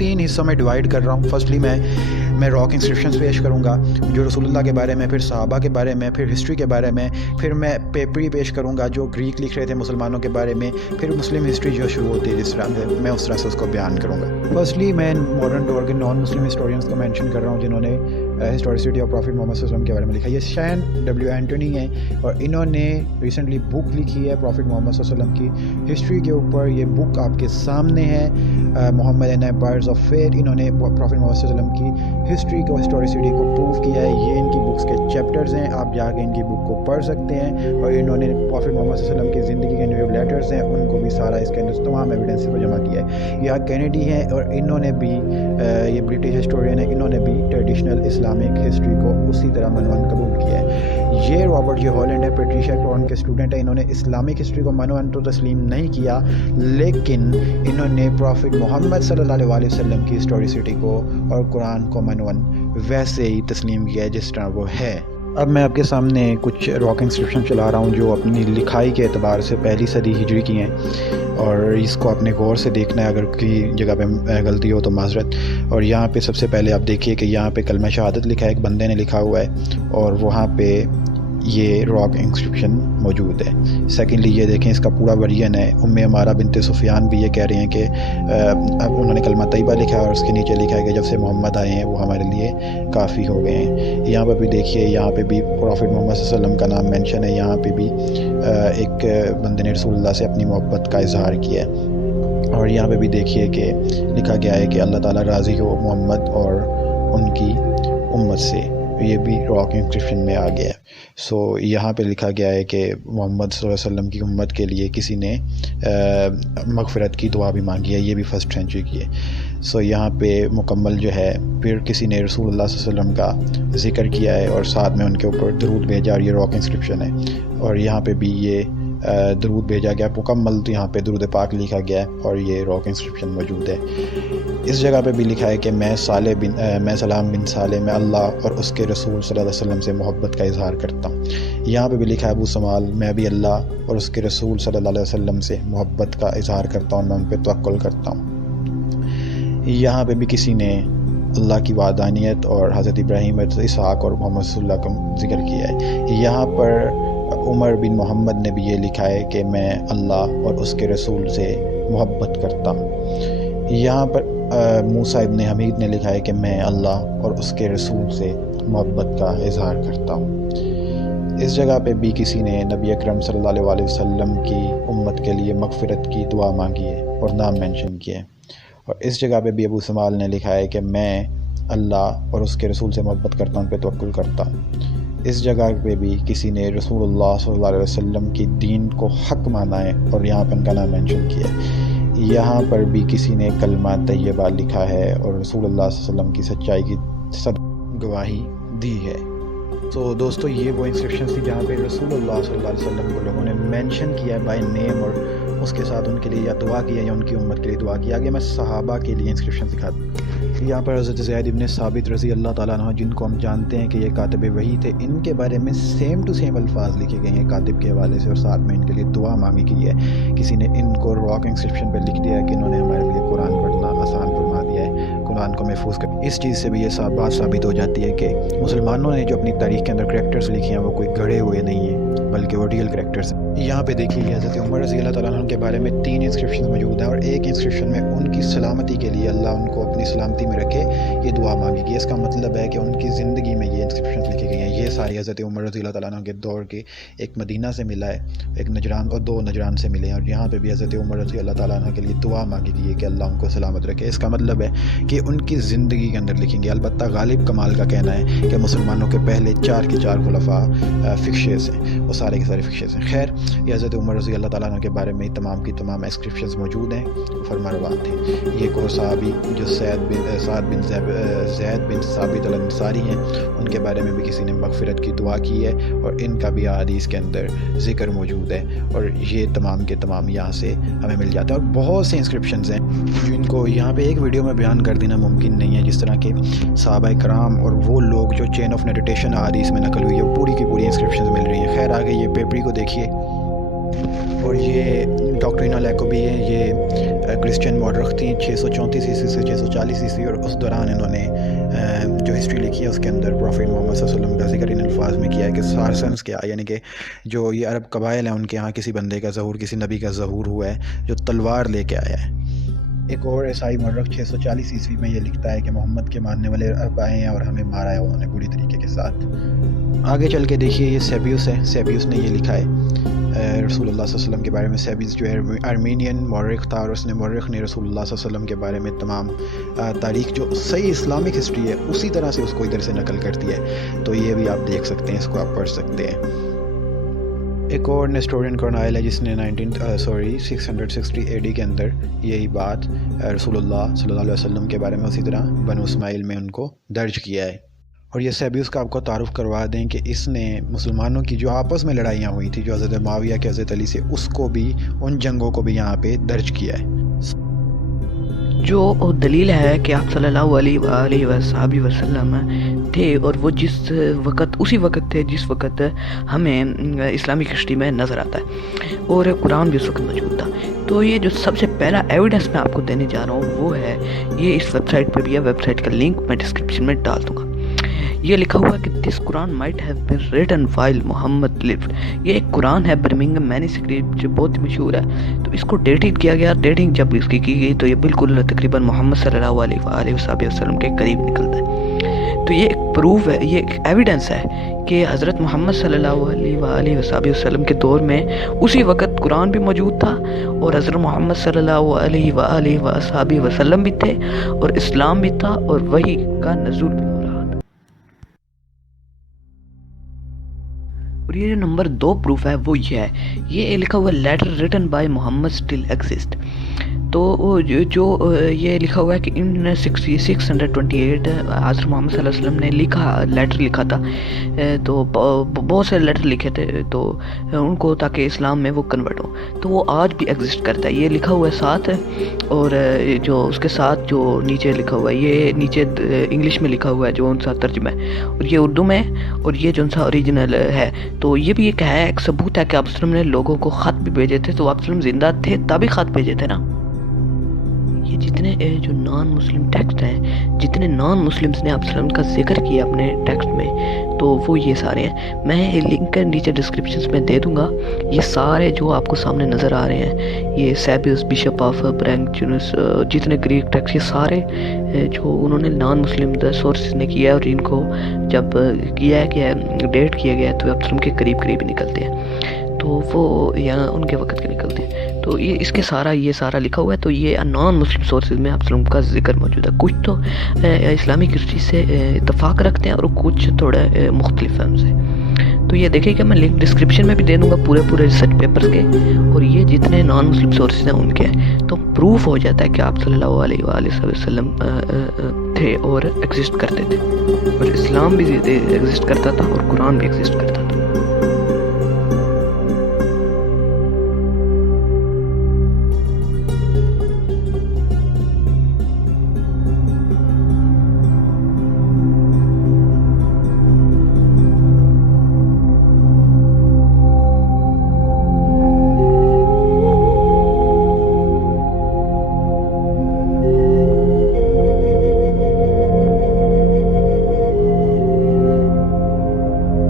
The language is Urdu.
3 حصوں میں ڈیوائڈ کر رہا ہوں۔ فرسٹلی میں راک انسکرپشنز پیش کروں گا جو رسول اللہ کے بارے میں، پھر صحابہ کے بارے میں، پھر ہسٹری کے بارے میں، پھر میں پیپری پیش کروں گا جو گریک لکھ رہے تھے مسلمانوں کے بارے میں، پھر مسلم ہسٹری جو شروع ہوتی ہے جس طرح میں اس طرح سے اس کو بیان کروں گا۔ فرسٹلی میں ماڈرن دور کے نان مسلم ہسٹورینس کو مینشن کر رہا ہوں جنہوں نے ہسٹوریسٹی آف پرافٹ محمد صلی اللہ علیہ وسلم کے بارے میں لکھا ہے۔ یہ شین ڈبلیو اینٹونی ہیں اور انہوں نے ریسنٹلی بک لکھی ہے پرافٹ محمد صلی اللہ علیہ وسلم کی ہسٹری کے اوپر۔ یہ بک آپ کے سامنے ہے، محمد اینڈ ایمپائرز آف فیتھ۔ انہوں نے پرافٹ محمد صلی اللہ علیہ وسلم کی ہسٹری کو، ہسٹوریسٹی کو پروف کیا ہے۔ یہ ان کی بکس کے چیپٹرز ہیں، آپ جا کے ان کی بک کو پڑھ سکتے ہیں۔ اور انہوں نے پرافٹ محمد صلی اللہ علیہ وسلم کی زندگی کے جو لیٹرز ہیں ان کو بھی سارا اس کے اندر تمام ایویڈنس کو جمع کیا ہے۔ یہ کینیڈی ہیں اور انہوں نے بھی یہ برٹش ہسٹورین ہے، انہوں نے بھی ٹریڈیشنل اسلامک ہسٹری کو اسی طرح منون قبول کیا ہے۔ یہ رابرٹ جے ہالینڈ ہے، پیٹریشیا کورن کے اسٹوڈنٹ ہیں۔ انہوں نے اسلامک ہسٹری کو منون تو تسلیم نہیں کیا، لیکن انہوں نے پرافٹ محمد صلی اللہ علیہ وسلم کی ہسٹوریسٹی کو اور قرآن کو منون ویسے ہی تسلیم کیا ہے جس طرح وہ ہے۔ اب میں آپ کے سامنے کچھ راک انسکرپشن چلا رہا ہوں جو اپنی لکھائی کے اعتبار سے 1 صدی ہجری کی ہیں، اور اس کو اپنے غور سے دیکھنا ہے، اگر کسی جگہ پہ غلطی ہو تو معذرت۔ اور یہاں پہ سب سے پہلے آپ دیکھیے کہ یہاں پہ کلمہ شہادت لکھا ہے، ایک بندے نے لکھا ہوا ہے، اور وہاں پہ یہ راک انسکرپشن موجود ہے۔ سیکنڈلی یہ دیکھیں اس کا پورا ورژن ہے۔ عمارہ بنت سفیان بھی یہ کہہ رہی ہیں کہ انہوں نے کلمہ طیبہ لکھا ہے اور اس کے نیچے لکھا ہے کہ جب سے محمد آئے ہیں وہ ہمارے لیے کافی ہو گئے ہیں۔ یہاں پہ بھی دیکھیے، یہاں پہ بھی پرافٹ محمد صلی اللہ علیہ وسلم کا نام مینشن ہے۔ یہاں پہ بھی ایک بندے نے رسول اللہ سے اپنی محبت کا اظہار کیا ہے، اور یہاں پہ بھی دیکھیے کہ لکھا گیا ہے کہ اللہ تعالیٰ راضی ہو محمد اور ان کی امت سے۔ یہ بھی راک انسکرپشن میں آ گیا ہے۔ سو یہاں پہ لکھا گیا ہے کہ محمد صلی اللہ علیہ وسلم کی امت کے لیے کسی نے مغفرت کی دعا بھی مانگی ہے، یہ بھی 1 سینچری کی ہے۔ سو یہاں پہ مکمل جو ہے، پھر کسی نے رسول اللہ صلی اللہ علیہ وسلم کا ذکر کیا ہے اور ساتھ میں ان کے اوپر درود بھیجا، اور یہ راک انسکرپشن ہے۔ اور یہاں پہ بھی یہ درود بھیجا گیا، مکمل یہاں پہ درود پاک لکھا گیا ہے، اور یہ راک انسکرپشن موجود ہے۔ اس جگہ پہ بھی لکھا ہے کہ میں سلام بن صالح، میں اللہ اور اس کے رسول صلی اللہ علیہ وسلم سے محبت کا اظہار کرتا ہوں۔ یہاں پہ بھی لکھا ہے ابو سمال، میں بھی اللہ اور اس کے رسول صلی اللہ علیہ وسلم سے محبت کا اظہار کرتا ہوں، میں ان پہ توکل کرتا ہوں۔ یہاں پہ بھی کسی نے اللہ کی وحدانیت اور حضرت ابراہیم، اسحاق اور محمد صلی اللہ علیہ وسلم کا ذکر کیا ہے۔ یہاں پر عمر بن محمد نے بھی یہ لکھا ہے کہ میں اللہ اور اس کے رسول سے محبت کرتا ہوں۔ یہاں پر موسیٰ ابن حمید نے لکھا ہے کہ میں اللہ اور اس کے رسول سے محبت کا اظہار کرتا ہوں۔ اس جگہ پہ بھی کسی نے نبی اکرم صلی اللہ علیہ وسلم کی امت کے لیے مغفرت کی دعا مانگی ہے اور نام مینشن کیا ہے۔ اور اس جگہ پہ بھی ابو سمال نے لکھا ہے کہ میں اللہ اور اس کے رسول سے محبت کرتا ہوں، ان پہ توکل کرتا ہوں۔ اس جگہ پہ بھی کسی نے رسول اللہ صلی اللہ علیہ وسلم کی دین کو حق مانا ہے اور یہاں پہ ان کا نام مینشن کیا ہے۔ یہاں پر بھی کسی نے کلمہ طیبہ لکھا ہے اور رسول اللہ صلی اللہ علیہ وسلم کی سچائی کی گواہی دی ہے۔ تو دوستو، یہ وہ انسکرپشنز تھی جہاں پہ رسول اللہ صلی اللہ علیہ وسلم کو لوگوں نے مینشن کیا ہے بائی نیم، اور اس کے ساتھ ان کے لیے یا دعا کیا یا ان کی امت کے لیے دعا کیا۔ آگے میں صحابہ کے لیے انسکرپشن دکھاتا ہوں۔ یہاں پر حضرت زید ابن ثابت رضی اللہ تعالیٰ عنہ، جن کو ہم جانتے ہیں کہ یہ کاتب وحی تھے، ان کے بارے میں سیم ٹو سیم الفاظ لکھے گئے ہیں کاتب کے حوالے سے، اور ساتھ میں ان کے لیے دعا مانگی گئی ہے۔ کسی نے ان کو راک انسکرپشن پہ لکھ دیا ہے کہ انہوں نے ہمارے لیے قرآن پڑھنا آسان فرما دیا ہے، قرآن کو محفوظ کر۔ اس چیز سے بھی یہ بات ثابت ہو جاتی ہے کہ مسلمانوں نے جو اپنی تاریخ کے اندر کریکٹرز لکھے ہیں وہ کوئی گھڑے ہوئے نہیں ہیں، بلکہ وہ ریئل کریکٹرز ہیں۔ یہاں پہ دیکھیے حضرت عمر رضی اللہ تعالیٰ عنہ کے بارے میں 3 انسکرپشن موجود ہیں، اور ایک انسکرپشن میں ان کی سلامتی کے لیے، اللہ ان کو اپنی سلامتی میں رکھے، یہ دعا مانگی گئی۔ اس کا مطلب ہے کہ ان کی زندگی میں یہ انسکرپشن لکھی گئی ہیں۔ یہ ساری حضرت عمر رضی اللہ تعالیٰ عنہ کے دور کے، ایک مدینہ سے ملا ہے، ایک نجران اور 2 نجران سے ملے ہیں، اور یہاں پہ بھی حضرت عمر رضی اللہ تعالیٰ عنہ کے لیے دعا مانگی گئی ہے کہ اللہ ان کو سلامت رکھے۔ اس کا مطلب ہے کہ ان کی زندگی کے اندر لکھیں گے۔ البتہ غالب کمال کا کہنا ہے کہ مسلمانوں کے پہلے 4 کے 4 خلفاء فکشیز ہیں، وہ سارے کے سارے فکشیز ہیں۔ خیر، یہ حضرت عمر رضی اللہ تعالیٰ عنہ کے بارے میں تمام کی تمام انسکرپشنز موجود ہیں، فرما روا تھے۔ یہ ایک اور صحابی جو سعد بن زید بن ثابت الانصاری ہیں، ان کے بارے میں بھی کسی نے مغفرت کی دعا کی ہے، اور ان کا بھی حدیث کے اندر ذکر موجود ہے، اور یہ تمام کے تمام یہاں سے ہمیں مل جاتا ہے۔ اور بہت سے انسکرپشنز ہیں جن کو یہاں پہ ایک ویڈیو میں بیان کر دینا ممکن نہیں ہے، جس طرح کہ صحابہ کرام اور وہ لوگ جو چین آف نیریٹیشن حدیث میں نقل ہوئی ہے، وہ پوری کی پوری انسکرپشنز مل رہی ہیں۔ خیر، آگے یہ پیپری کو دیکھیے۔ اور یہ ڈاکٹرینا لیکوبی ہے، یہ کرسچن مورخ تھیں 634 عیسوی سے 640 عیسوی، اور اس دوران انہوں نے جو ہسٹری لکھی ہے اس کے اندر پروفیٹ محمد صلی اللہ علیہ وسلم کا ذکر ان الفاظ میں کیا ہے کہ سارسنس کیا، یعنی کہ جو یہ عرب قبائل ہیں ان کے ہاں کسی بندے کا ظہور، کسی نبی کا ظہور ہوا ہے جو تلوار لے کے آیا ہے۔ ایک اور عیسائی مورخ 640 عیسوی میں یہ لکھتا ہے کہ محمد کے ماننے والے عرب آئے ہیں اور ہمیں مارا ہے انہوں نے بری طریقے کے ساتھ۔ آگے چل کے دیکھیے یہ سیبیوس ہے، سیبیوس نے یہ لکھا ہے رسول اللہ صلی اللہ علیہ وسلم کے بارے میں۔ سیبیوس جو ارمینین مورخ تھا، اور اس نے مورخ نے رسول اللہ صلی اللہ علیہ وسلم کے بارے میں تمام تاریخ جو صحیح اسلامک ہسٹری ہے اسی طرح سے اس کو ادھر سے نقل کرتی ہے، تو یہ بھی آپ دیکھ سکتے ہیں، اس کو آپ پڑھ سکتے ہیں۔ ایک اور نیسٹورین کرنائل ہے جس نے 660 AD کے اندر یہی بات رسول اللہ صلی اللہ علیہ وسلم کے بارے میں اسی طرح بنو اسماعیل میں ان کو درج کیا ہے۔ اور یہ سیبیوس کا آپ کو تعارف کروا دیں کہ اس نے مسلمانوں کی جو آپس میں لڑائیاں ہوئی تھی جو حضرت معاویہ کے حضرت علی سے، اس کو بھی، ان جنگوں کو بھی یہاں پہ درج کیا ہے۔ جو دلیل ہے کہ آپ صلی اللہ علیہ وآلہ وسلم تھے، اور وہ جس وقت، اسی وقت تھے جس وقت ہمیں اسلامک ہسٹری میں نظر آتا ہے، اور قرآن بھی اس وقت موجود تھا۔ تو یہ جو سب سے پہلا ایویڈنس میں آپ کو دینے جا رہا ہوں وہ ہے، یہ اس ویب سائٹ پہ بھی ہے، ویب سائٹ کا لنک میں ڈسکرپشن میں ڈال دوں گا۔ یہ لکھا ہوا کہ this Quran might have been written while Muhammad lived. یہ ایک قرآن ہے برمنگھم مینuscript جو بہت مشہور ہے، تو اس کو ڈیٹنگ کیا گیا۔ ڈیٹنگ جب اس کی گئی تو یہ بالکل تقریباً محمد صلی اللہ علیہ وآلہ وسلم کے قریب نکلتا ہے۔ تو یہ ایک پروف ہے، یہ ایک ایویڈنس ہے کہ حضرت محمد صلی اللہ علیہ وآلہ وسلم کے دور میں اسی وقت قرآن بھی موجود تھا، اور حضرت محمد صلی اللہ علیہ وآلہ وسلم بھی تھے، اور اسلام بھی تھا، اور وحی کا نزول بھی ہو رہا تھا۔ اور یہ جو نمبر 2 پروف ہے وہ یہ ہے، یہ لکھا ہوا letter written by Muhammad still exist. تو جو یہ لکھا ہوا ہے کہ ان 628 حضرت محمد صلی اللہ علیہ وسلم نے لیٹر لکھا تھا، تو بہت سے لیٹر لکھے تھے تو ان کو، تاکہ اسلام میں وہ کنورٹ ہو، تو وہ آج بھی ایگزسٹ کرتا ہے۔ یہ لکھا ہوا ہے ساتھ، اور جو اس کے ساتھ جو نیچے لکھا ہوا ہے، یہ نیچے انگلش میں لکھا ہوا ہے جو ان سا ترجمہ ہے، اور یہ اردو میں، اور یہ جو ان سا اوریجنل ہے۔ تو یہ بھی ایک ثبوت ہے کہ آپ وسلم نے لوگوں کو خط بھی بھیجے تھے، تو آپ وسلم زندہ تھے تبھی خط بھیجے تھے نا۔ یہ جتنے جو نان مسلم ٹیکسٹ ہیں، جتنے نان مسلمس نے آپ وسلم کا ذکر کیا اپنے ٹیکسٹ میں، تو وہ یہ سارے ہیں۔ میں لنک نیچے ڈسکرپشنز میں دے دوں گا۔ یہ سارے جو آپ کو سامنے نظر آ رہے ہیں، یہ سیبیوس، بشپ آف برینکچنس، جتنے گریک ٹیکسٹ، یہ سارے جو انہوں نے نان مسلم سورسز نے کیا ہے، اور ان کو جب کیا ہے کہ ڈیٹ کیا گیا ہے تو آپ وسلم کے قریب قریب نکلتے ہیں، تو وہ یہاں ان کے وقت کے نکلتے ہیں۔ تو یہ اس کے یہ سارا لکھا ہوا ہے، تو یہ نان مسلم سورسز میں آپ وسلم کا ذکر موجود ہے۔ کچھ تو اسلامک ہسٹری سے اتفاق رکھتے ہیں، اور کچھ تھوڑے مختلف ہیں ان سے۔ تو یہ دیکھیں کہ میں لنک ڈسکرپشن میں بھی دے دوں گا پورے ریسرچ پیپرز کے، اور یہ جتنے نان مسلم سورسز ہیں ان کے، تو پروف ہو جاتا ہے کہ آپ صلی اللہ علیہ وآلہ وسلم تھے اور ایگزسٹ کرتے تھے، اور اسلام بھی ایگزسٹ کرتا تھا، اور قرآن بھی ایگزسٹ کرتا تھا۔